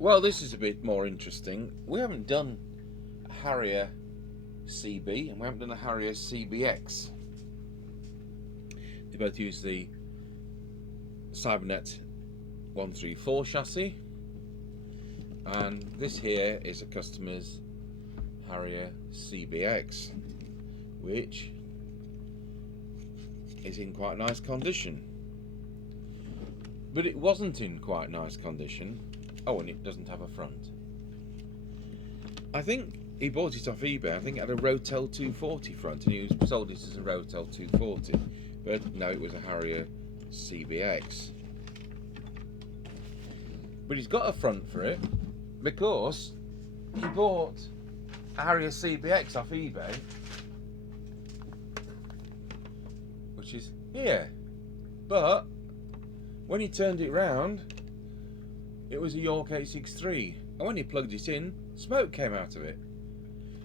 Well, this is a bit more interesting. We haven't done a Harrier CB and we haven't done a Harrier CBX. They both use the Cybernet 134 chassis, and this here is a customer's Harrier CBX, which is in quite nice condition. But it wasn't in quite nice condition. Oh, and it doesn't have a front. I think he bought it off eBay. I think it had a Rotel 240 front, and he sold it as a Rotel 240. But no, it was a Harrier CBX. But he's got a front for it because he bought a Harrier CBX off eBay, which is here. But when he turned it round, it was a York JCB863, and when he plugged it in, smoke came out of it.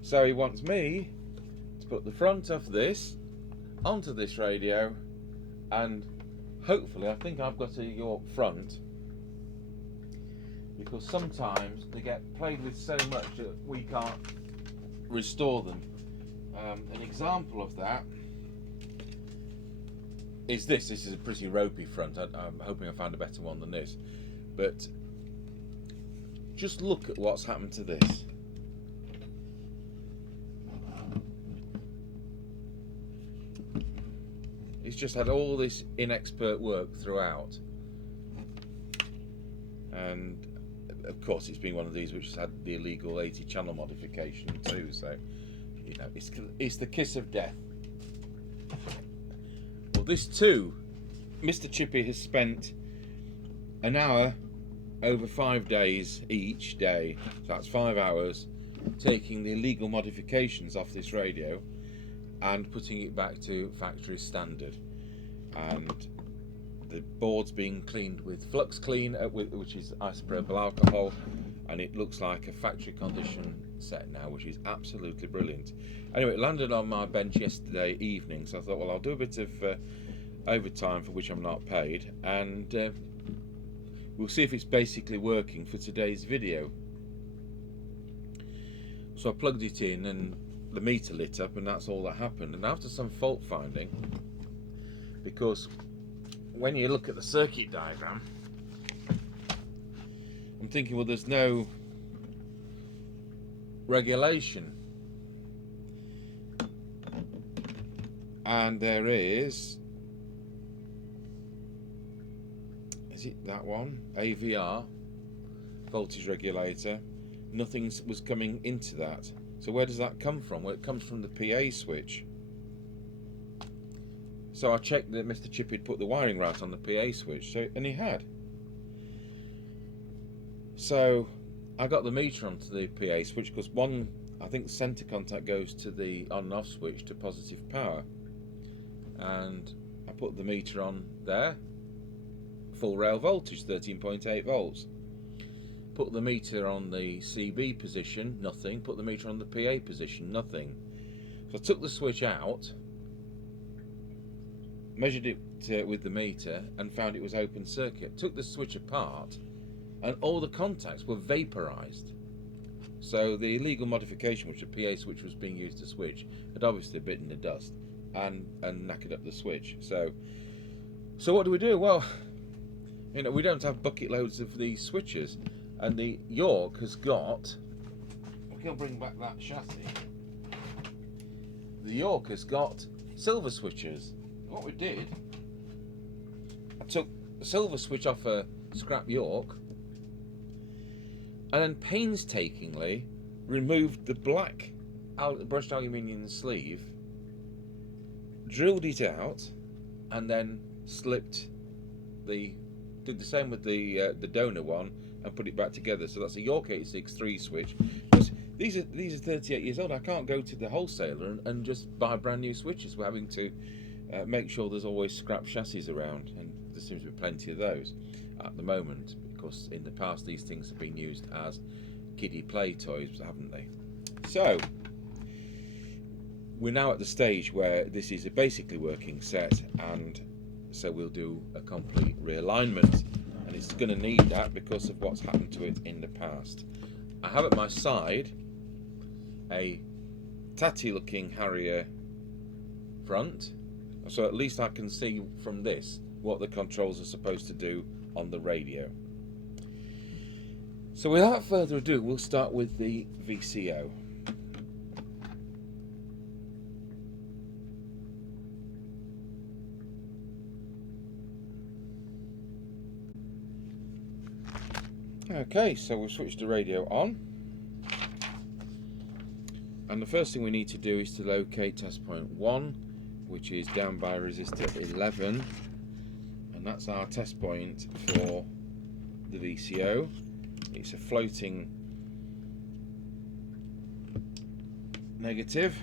So he wants me to put the front of this onto this radio, and hopefully, I think I've got a York front, because sometimes they get played with so much that we can't restore them. An example of that is this. This is a pretty ropey front. I'm hoping I found a better one than this, but just look at what's happened to this. It's just had all this inexpert work throughout, and of course it's been one of these which has had the illegal 80 channel modification too, so you know, it's the kiss of death. Well, this too, Mr. Chippie has spent an hour over 5 days each day, so that's 5 hours, taking the illegal modifications off this radio and putting it back to factory standard. And the board's being cleaned with flux clean, which is isopropyl alcohol, and it looks like a factory condition set now, which is absolutely brilliant. Anyway, it landed on my bench yesterday evening, so I thought, well, I'll do a bit of overtime for which I'm not paid, and we'll see if it's basically working for today's video. So I plugged it in and the meter lit up, and that's all that happened. And after some fault finding, because when you look at the circuit diagram, I'm thinking, well, there's no regulation, and there is it that one? AVR, voltage regulator. Nothing was coming into that. So where does that come from? Well, it comes from the PA switch. So I checked that Mr. Chippie had put the wiring right on the PA switch, and he had. So I got the meter onto the PA switch, because one, I think the centre contact goes to the on and off switch to positive power, and I put the meter on there. Full rail voltage, 13.8 volts. Put the meter on the CB position, nothing. Put the meter on the PA position, nothing. So I took the switch out, measured it with the meter, and found it was open circuit. Took the switch apart, and all the contacts were vaporized. So the illegal modification, which the PA switch was being used to switch, had obviously bitten the dust and knackered up the switch. So what do we do? Well, you know, we don't have bucket loads of these switches, and the York has got, we can bring back that chassis, the York has got silver switches. What we did, I took the silver switch off a scrap York, and then painstakingly removed the black brushed aluminium sleeve, drilled it out, and then did the same with the donor one, and put it back together. So that's a York 863 switch. Because these are 38 years old. I can't go to the wholesaler and just buy brand new switches. We're having to make sure there's always scrap chassis around, and there seems to be plenty of those at the moment, because in the past these things have been used as kiddie play toys, haven't they? So we're now at the stage where this is a basically working set, and so we'll do a complete realignment, and it's going to need that because of what's happened to it in the past. I have at my side a tatty looking Harrier front, so at least I can see from this what the controls are supposed to do on the radio. So without further ado, we'll start with the VCO. Okay, so we've switched the radio on, and the first thing we need to do is to locate test point 1, which is down by resistor 11, and that's our test point for the VCO. It's a floating negative,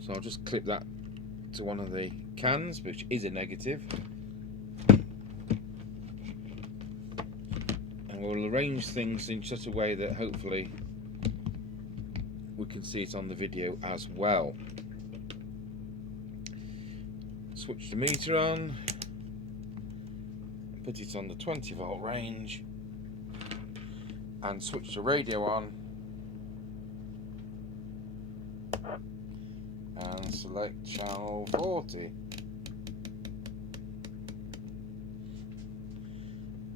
so I'll just clip that to one of the cans, which is a negative. We'll arrange things in such a way that hopefully we can see it on the video as well. Switch the meter on, put it on the 20 volt range, and switch the radio on and select channel 40.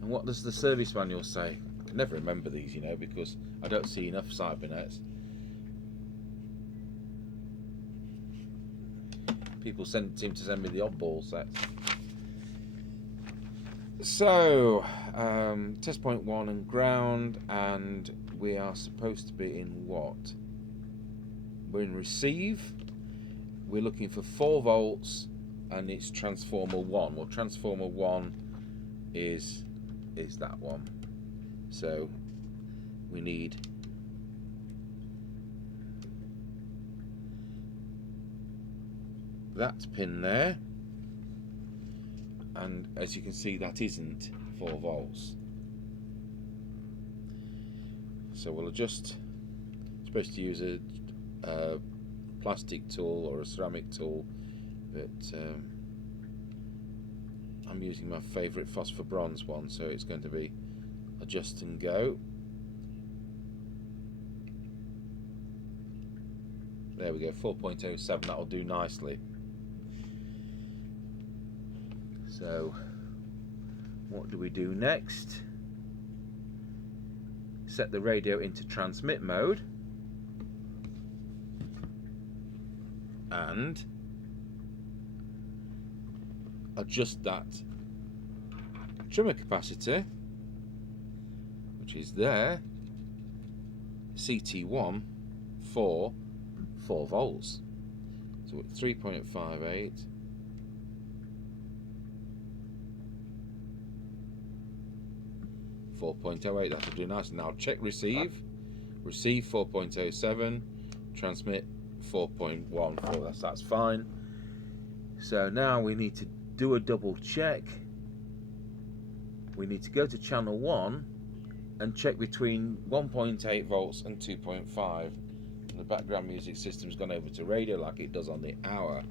And what does the service manual say? I can never remember these, you know, because I don't see enough cybernets. People seem to send me the oddball sets. So, test point 1 and ground, and we are supposed to be in what? We're in receive. We're looking for 4 volts, and it's transformer 1. Well, transformer 1 is that one, so we need that pin there, and as you can see, that isn't 4 volts, so we'll adjust. Supposed to use a plastic tool or a ceramic tool, but I'm using my favourite phosphor bronze one, so it's going to be adjust and go. There we go, 4.07, that'll do nicely. So what do we do next? Set the radio into transmit mode and adjust that trimmer capacitor, which is there, CT1 for 4 volts. So at 3.58, 4.08, that'll do nice. Now check receive 4.07, transmit 4.14, that's fine. So now we need to do a double check. We need to go to channel 1 and check between 1.8 volts and 2.5. And the background music system's gone over to radio like it does on the hour.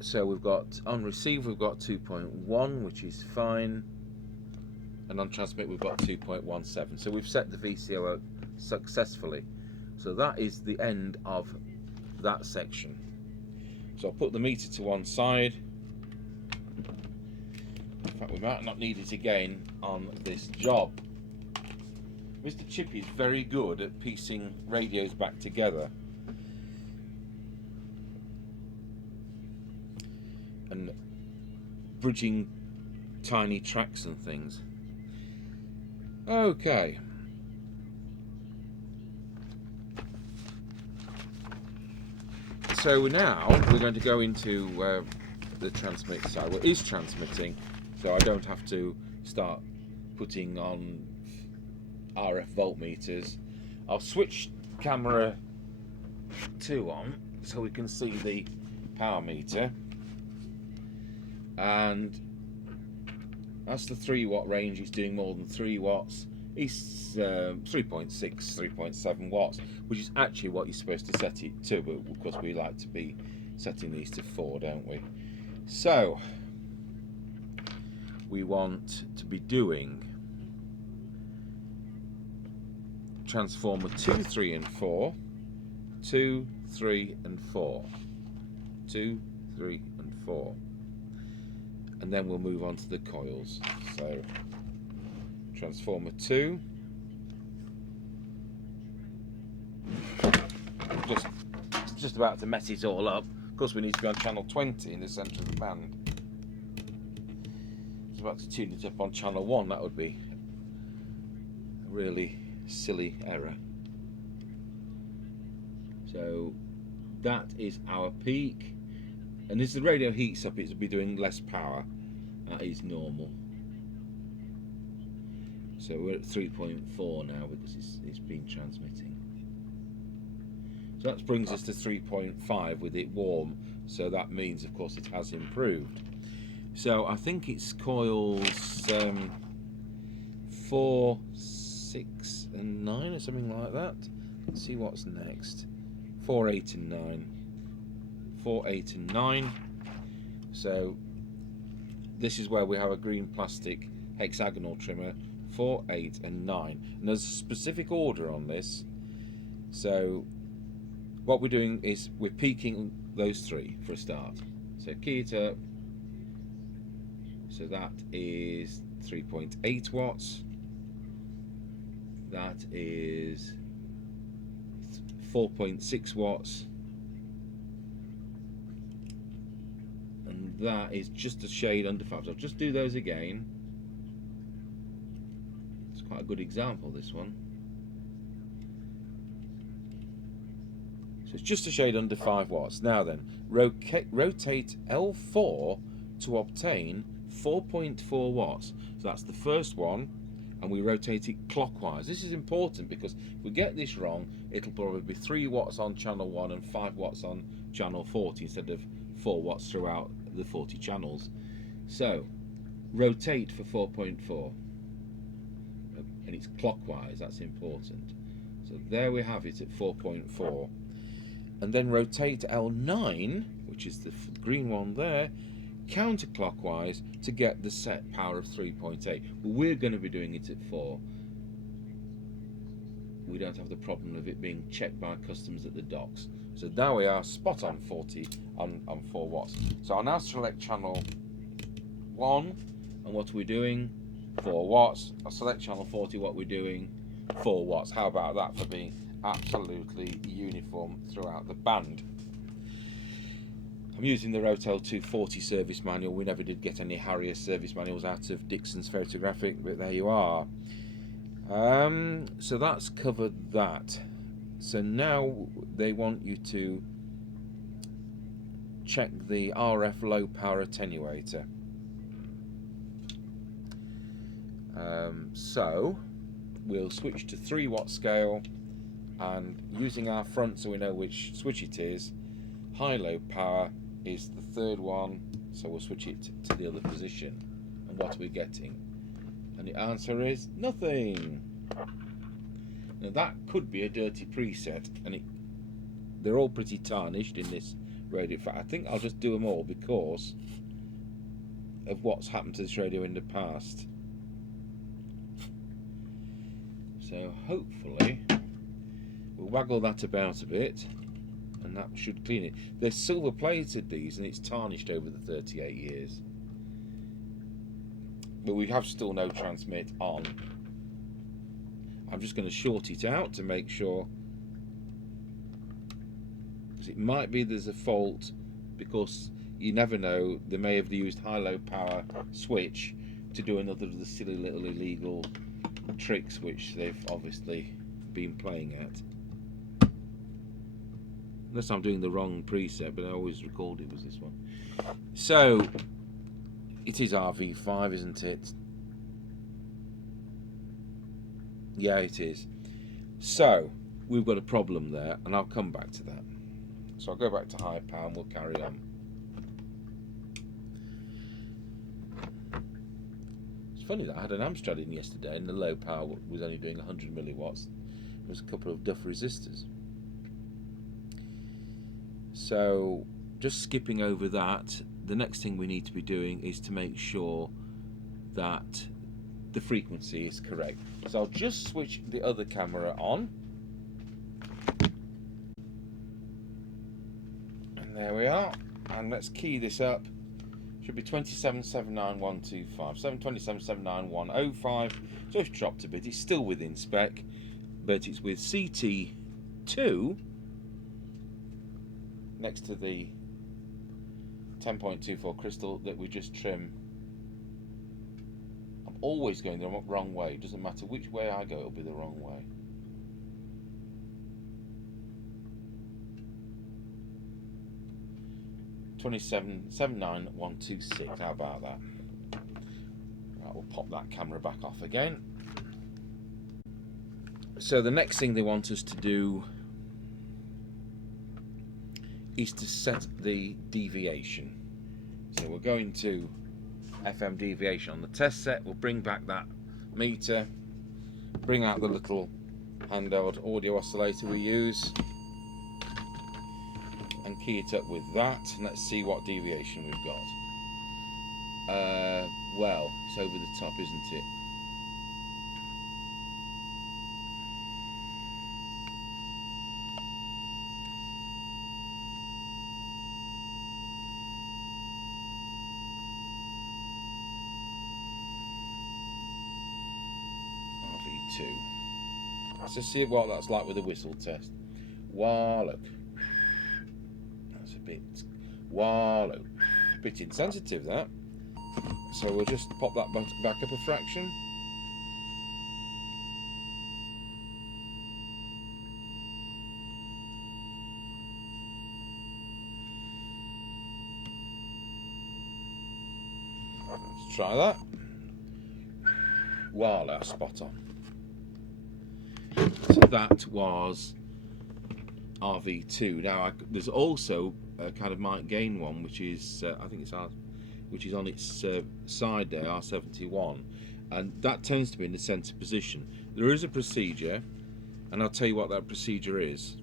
So we've got on receive, we've got 2.1, which is fine, and on transmit we've got 2.17. So we've set the VCO out successfully. So that is the end of that section. So I'll put the meter to one side. In fact, we might not need it again on this job. Mr. Chippie is very good at piecing radios back together. And bridging tiny tracks and things. Okay. So now we're going to go into the transmit side. Well, it is transmitting, so I don't have to start putting on RF voltmeters. I'll switch camera 2 on so we can see the power meter, and that's the 3 watt range. It's doing more than 3 watts. It's 3.6, 3.7 watts, which is actually what you're supposed to set it to, but of course we like to be setting these to 4, don't we? So we want to be doing transformer 2, 3 and 4, 2, 3 and 4, 2, 3 and 4, and then we'll move on to the coils. So transformer 2, just about to mess it all up. Of course, we need to be on channel 20 in the centre of the band. I was about to tune it up on channel 1. That would be a really silly error. So that is our peak, and as the radio heats up, it'll be doing less power. That is normal. So we're at 3.4 now because it's been transmitting. So that brings us to 3.5 with it warm. So that means, of course, it has improved. So I think it's coils 4, 6 and 9 or something like that. Let's see what's next. 4, 8 and 9. 4, 8 and 9. So this is where we have a green plastic hexagonal trimmer. 4, 8 and 9. And there's a specific order on this. So what we're doing is we're peaking those 3 for a start. So key it up. So that is 3.8 watts. That is 4.6 watts. And that is just a shade under 5. So I'll just do those again. It's quite a good example, this one. So it's just a shade under 5 watts. Now then, rotate L4 to obtain 4.4 watts. So that's the first one, and we rotate it clockwise. This is important because if we get this wrong, it'll probably be 3 watts on channel 1 and 5 watts on channel 40 instead of 4 watts throughout the 40 channels. So rotate for 4.4, and it's clockwise. That's important. So there we have it at 4.4. And then rotate L9, which is the green one there, counterclockwise to get the set power of 3.8. Well, we're going to be doing it at 4. We don't have the problem of it being checked by customs at the docks. So now we are spot on 40 on 4 watts. So I'll now select channel 1, and what are we doing? 4 watts. I'll select channel 40, what we're doing? 4 watts. How about that for being absolutely uniform throughout the band? I'm using the Rotel 240 service manual. We never did get any Harrier service manuals out of Dixon's Photographic, but there you are. So that's covered that. So now they want you to check the RF low power attenuator. So we'll switch to 3 watt scale, and using our front so we know which switch it is, high low power is the 3rd one, so we'll switch it to the other position. And what are we getting? And the answer is nothing. Now that could be a dirty preset, and they're all pretty tarnished in this radio. In fact, I think I'll just do them all because of what's happened to this radio in the past. So hopefully we'll waggle that about a bit, and that should clean it. They're silver plated, these, and it's tarnished over the 38 years. But we have still no transmit on. I'm just going to short it out to make sure, because it might be there's a fault, because you never know, they may have used high-low power switch to do another of the silly little illegal tricks which they've obviously been playing at. Unless I'm doing the wrong preset, but I always recalled it was this one. So it is RV5, isn't it? Yeah, it is. So we've got a problem there, and I'll come back to that. So I'll go back to high power and we'll carry on. It's funny that I had an Amstrad in yesterday and the low power was only doing 100 milliwatts. There was a couple of Duff resistors. So just skipping over that, the next thing we need to be doing is to make sure that the frequency is correct. So I'll just switch the other camera on. And there we are. And let's key this up. Should be 2779125, 727791105. So it's dropped a bit. It's still within spec, but it's with CT2 next to the 10.24 crystal that we just trim. I'm always going the wrong way. It doesn't matter which way I go, it'll be the wrong way. $27,79126. How about that? Right, we'll pop that camera back off again. So the next thing they want us to do is to set the deviation. So we're going to FM deviation on the test set. We'll bring back that meter, bring out the little handheld audio oscillator we use, and key it up with that, and let's see what deviation we've got. Well, it's over the top, isn't it? RV2. Let's just see what that's like with a whistle test. Wow, look. That's a bit wallow. Bit insensitive, that. So we'll just pop that back up a fraction. Let's try that. Wow, that's spot on. So that was RV2. Now there's also a kind of mic gain one, which is I think it's which is on its side there, R71, and that tends to be in the centre position. There is a procedure, and I'll tell you what that procedure is.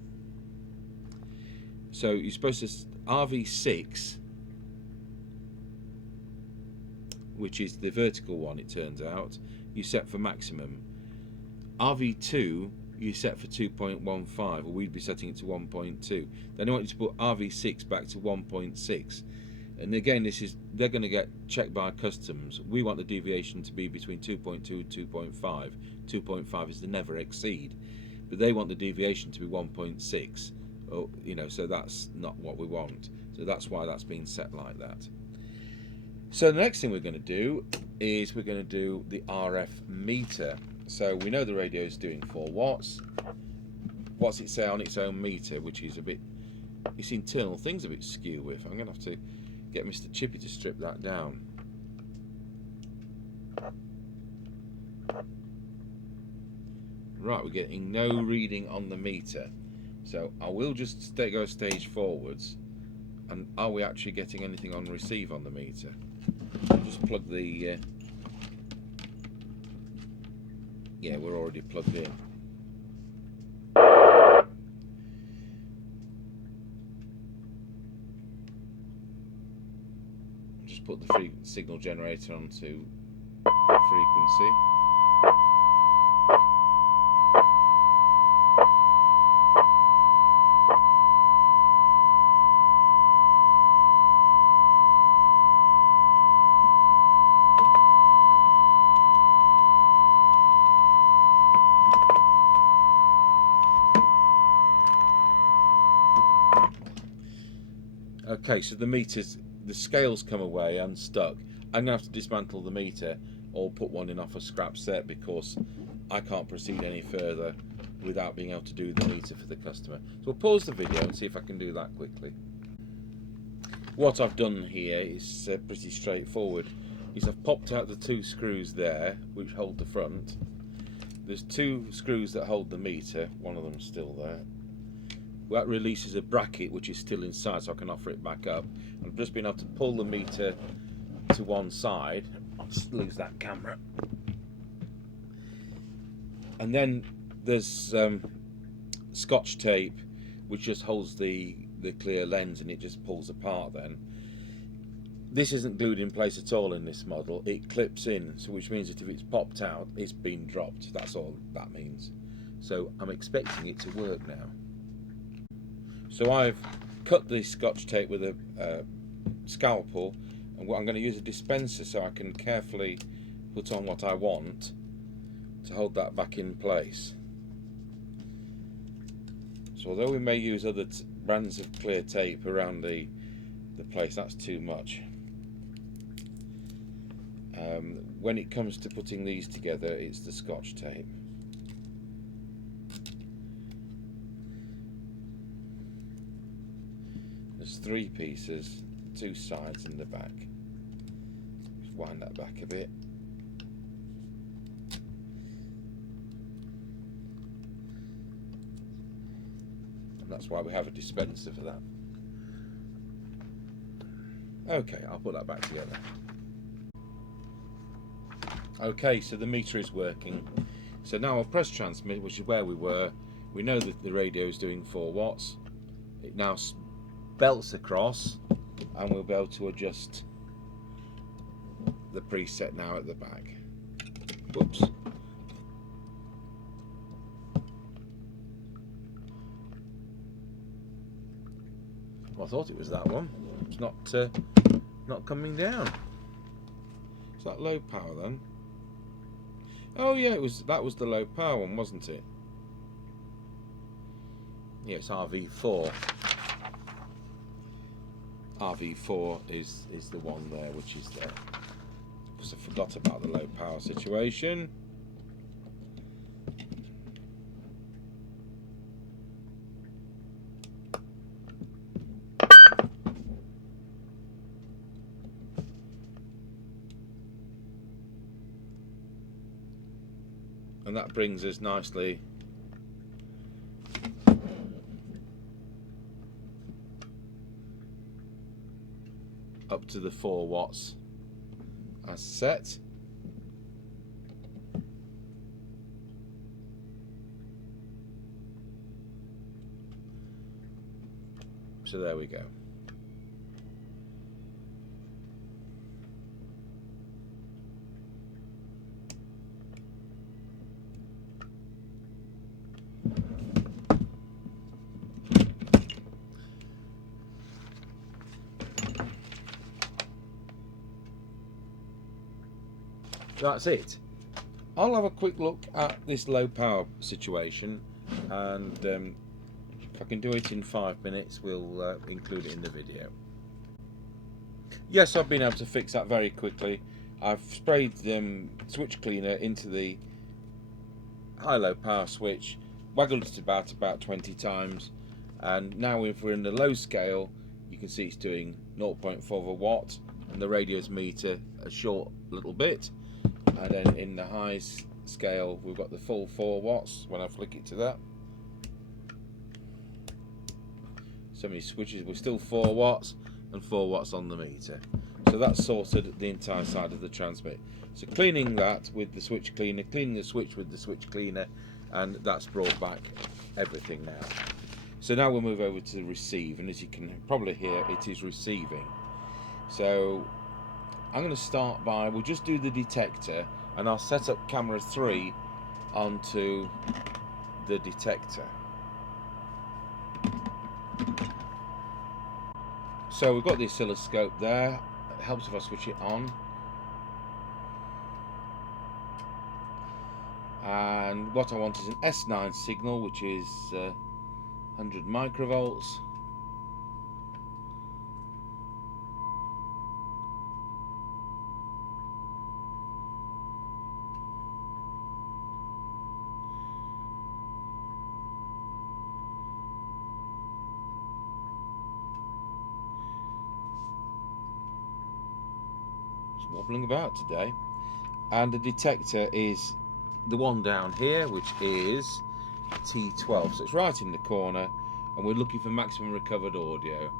So you're supposed to RV6, which is the vertical one, it turns out, you set for maximum. RV2 you set for 2.15, or we'd be setting it to 1.2. Then I want you to put RV6 back to 1.6. And again, they're going to get checked by customs. We want the deviation to be between 2.2 and 2.5. 2.5 is the never exceed, but they want the deviation to be 1.6. Oh, you know, so that's not what we want. So that's why that's been set like that. So the next thing we're going to do is we're going to do the RF meter. So we know the radio is doing 4 watts. What's it say on its own meter, which is a bit, its internal thing's a bit skew with. I'm going to have to get Mr. Chippie to strip that down. Right, we're getting no reading on the meter. So I will just go a stage forwards. And are we actually getting anything on receive on the meter? I'll just plug the... yeah, we're already plugged in. Just put the signal generator onto frequency. Okay, so the scales come away unstuck. I'm going to have to dismantle the meter or put one in off a scrap set because I can't proceed any further without being able to do the meter for the customer. So we'll pause the video and see if I can do that quickly. What I've done here is pretty straightforward. I've popped out the 2 screws there which hold the front. There's 2 screws that hold the meter, one of them's still there. That releases a bracket which is still inside, so I can offer it back up. I've just been able to pull the meter to one side. I'll just lose that camera. And then there's Scotch tape which just holds the clear lens, and it just pulls apart then. This isn't glued in place at all in this model. It clips in, so which means that if it's popped out, it's been dropped. That's all that means. So I'm expecting it to work now. So I've cut the Scotch tape with a scalpel, and I'm going to use a dispenser so I can carefully put on what I want to hold that back in place. So although we may use other brands of clear tape around the place, that's too much. When it comes to putting these together, it's the Scotch tape. There's 3 pieces, 2 sides and the back. Just wind that back a bit. And that's why we have a dispenser for that. Okay, I'll put that back together. Okay, so the meter is working. So now I'll press transmit, which is where we were. We know that the radio is doing 4 watts. It now belts across, and we'll be able to adjust the preset now at the back. Whoops. Well, I thought it was that one. It's not coming down. Is that low power then? Oh yeah, that was the low power one, wasn't it? Yes, RV4. RV4 is the one there, which is there. Because I forgot about the low power situation. And that brings us nicely up to the 4 watts as set. So there we go. That's it. I'll have a quick look at this low power situation, and if I can do it in 5 minutes, we'll include it in the video. Yes, I've been able to fix that very quickly. I've sprayed switch cleaner into the high-low power switch, waggled it about 20 times, and now if we're in the low scale, you can see it's doing 0.4 of a watt, and the radio's meter a short little bit. And then in the high scale, we've got the full 4 watts when I flick it to that. So many switches, we're still 4 watts and 4 watts on the meter. So that's sorted the entire side of the transmit. So cleaning that with the switch cleaner, cleaning the switch with the switch cleaner, and that's brought back everything now. So now we'll move over to receive, and as you can probably hear, it is receiving. So I'm going to start by, we'll just do the detector, and I'll set up camera 3 onto the detector. So we've got the oscilloscope there. It helps if I switch it on. And what I want is an S9 signal, which is 100 microvolts. Wobbling about today. And the detector is the one down here, which is T12, so it's right in the corner, and we're looking for maximum recovered audio.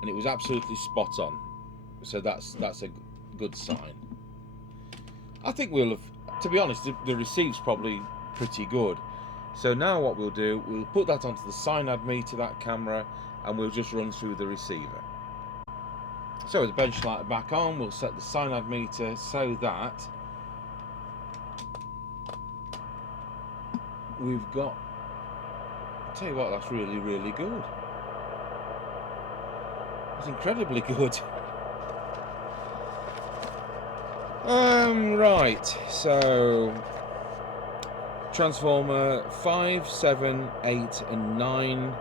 And it was absolutely spot on, so that's a good sign. I think we'll have, to be honest, the receive's probably pretty good, So now what we'll do, we'll put that onto the cyanide meter, that camera, and we'll just run through the receiver. So with the bench light back on, we'll set the cyanide meter so that we've got, I'll tell you what, that's really, really good. It's incredibly good. Right, so transformer 5, 7, 8 and 9.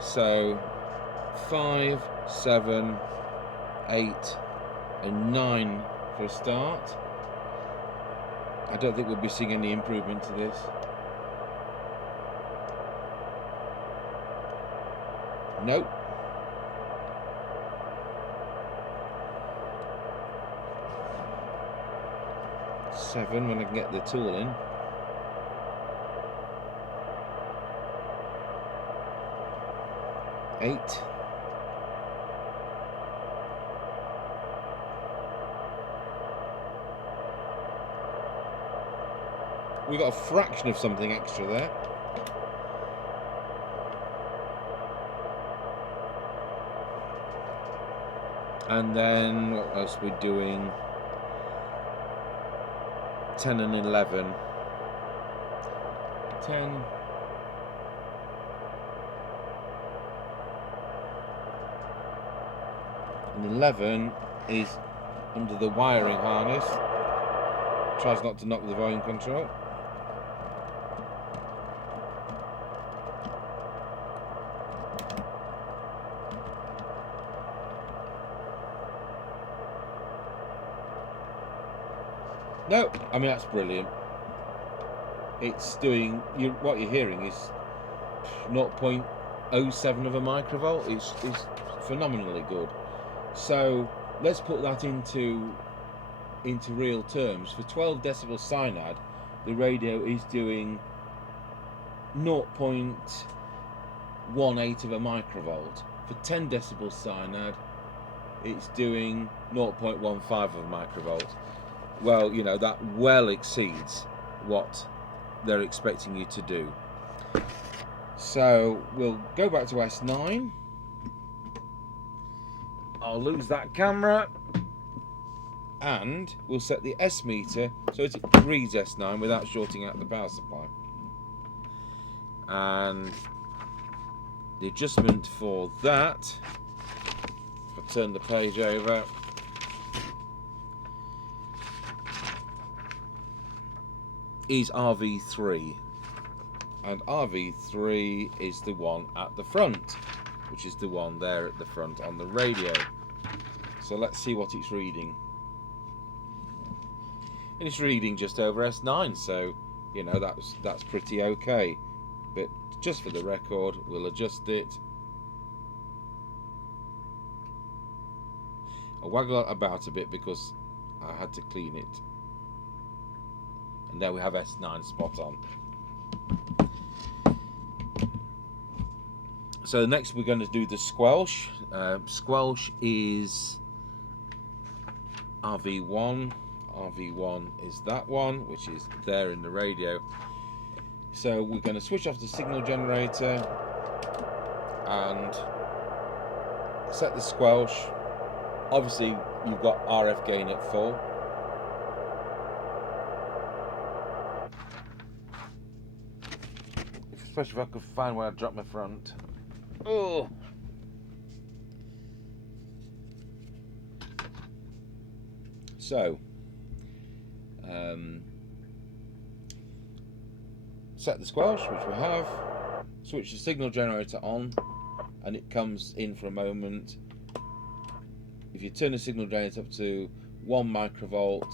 So 5, 7, 8 and 9 for a start. I don't think we'll be seeing any improvement to this. Nope. Seven when I can get the tool in. Eight. We got a fraction of something extra there. And then what else we're doing? 10 and 11. 10. And 11 is under the wiring harness. Tries not to knock the volume control. No, I mean that's brilliant. It's doing, what you're hearing is 0.07 of a microvolt. It's phenomenally good. So let's put that into real terms. For 12 decibel cyanide, the radio is doing 0.18 of a microvolt. For 10 decibel cyanide, it's doing 0.15 of a microvolt. Well, you know, that well exceeds what they're expecting you to do. So we'll go back to S9. I'll lose that camera, and we'll set the S meter so it reads S9 without shorting out the power supply. And the adjustment for that, if I turn the page over, is RV3, and RV3 is the one at the front, which is the one there at the front on the radio. So let's see what it's reading. And it's reading just over S9, so you know that's pretty okay. But just for the record, we'll adjust it. I'll waggle it about a bit because I had to clean it. And there we have S9 spot on. So next we're going to do the Squelch. Squelch is RV1. RV1 is that one, which is there in the radio. So we're going to switch off the signal generator and set the Squelch. Obviously you've got RF gain at full. Especially if I could find where I dropped my front. Oh! So, set the Squelch, which we have. Switch the signal generator on, and it comes in for a moment. If you turn the signal generator up to 1 microvolt,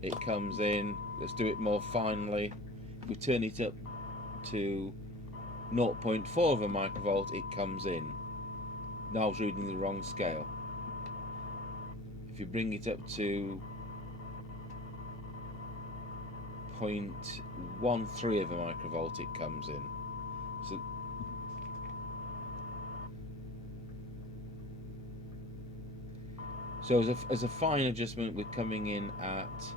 it comes in. Let's do it more finely. If we turn it up to 0.4 of a microvolt, it comes in. Now I was reading the wrong scale. If you bring it up to 0.13 of a microvolt, it comes in. So as a fine adjustment, we're coming in at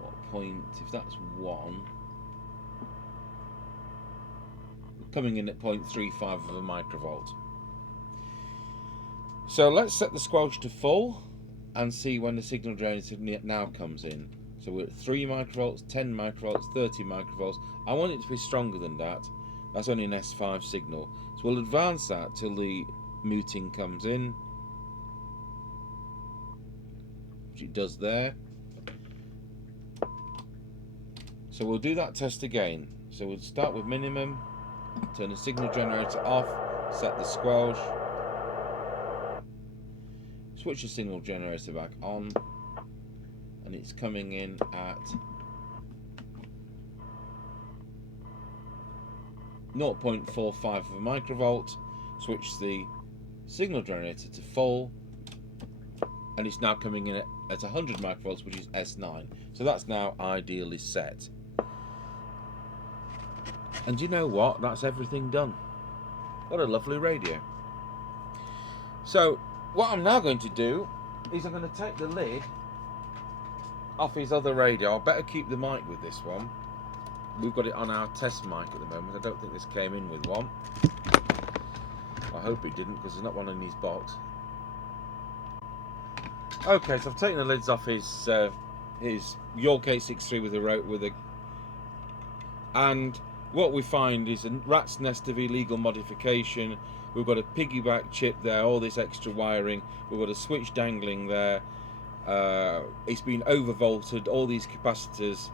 what, if that's 1, coming in at 0.35 of a microvolt. So let's set the squelch to full and see when the signal generator now comes in. So we're at 3 microvolts, 10 microvolts, 30 microvolts. I want it to be stronger than that. That's only an S5 signal. So we'll advance that till the muting comes in, which it does there. So we'll do that test again. So we'll start with minimum, turn the signal generator off, set the squelch, switch the signal generator back on, and it's coming in at 0.45 of a microvolt. Switch the signal generator to full, and it's now coming in at 100 microvolts, which is S9. So that's now ideally set. And you know what? That's everything done. What a lovely radio. So what I'm now going to do is I'm going to take the lid off his other radio. I better keep the mic with this one. We've got it on our test mic at the moment. I don't think this came in with one. I hope it didn't, because there's not one in his box. Okay, so I've taken the lids off his York JCB863 with a, and what we find is a rat's nest of illegal modification. We've got a piggyback chip there, all this extra wiring. We've got a switch dangling there. It's been overvolted. All these capacitors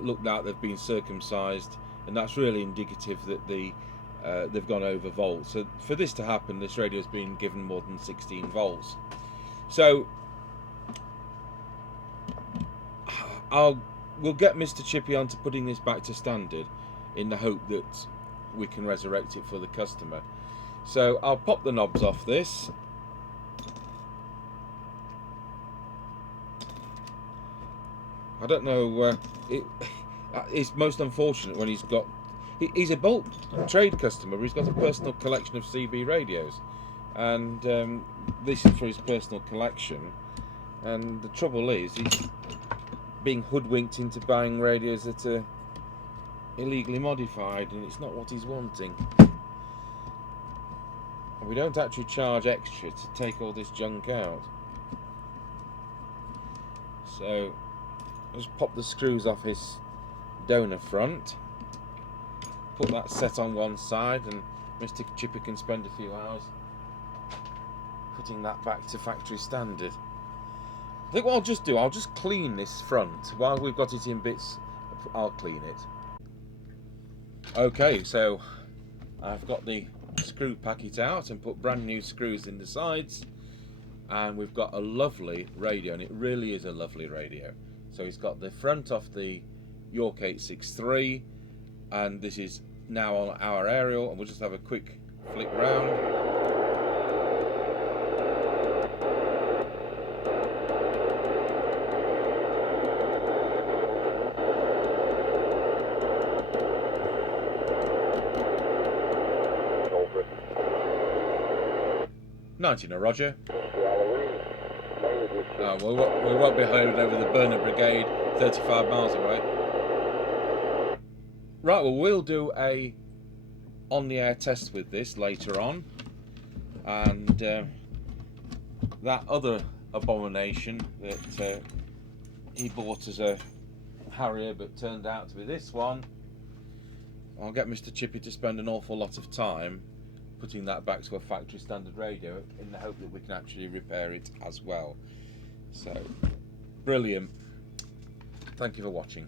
look like they've been circumcised, and that's really indicative that they've gone over volt. So for this to happen, this radio's been given more than 16 volts. So we'll get Mr. Chippie on to putting this back to standard, in the hope that we can resurrect it for the customer. So I'll pop the knobs off this. I don't know, it's most unfortunate when he's a bulk trade customer, but he's got a personal collection of CB radios, and this is for his personal collection, and the trouble is he's being hoodwinked into buying radios that are illegally modified, and it's not what he's wanting. And we don't actually charge extra to take all this junk out. So just pop the screws off his donor front, put that set on one side, and Mr. Chippie can spend a few hours putting that back to factory standard. I think what I'll just do, I'll just clean this front while we've got it in bits. I'll clean it. Okay, so I've got the screw packet out and put brand new screws in the sides, and we've got a lovely radio, and it really is a lovely radio. So it's got the front off the York 863, and this is now on our aerial, and we'll just have a quick flick round. No, Roger. We won't be headed over the Burner Brigade, 35 miles away. Right, well, we'll do a on-the-air test with this later on, and that other abomination that he bought as a Harrier but turned out to be this one, I'll get Mr. Chippie to spend an awful lot of time putting that back to a factory standard radio, in the hope that we can actually repair it as well. So, brilliant. Thank you for watching.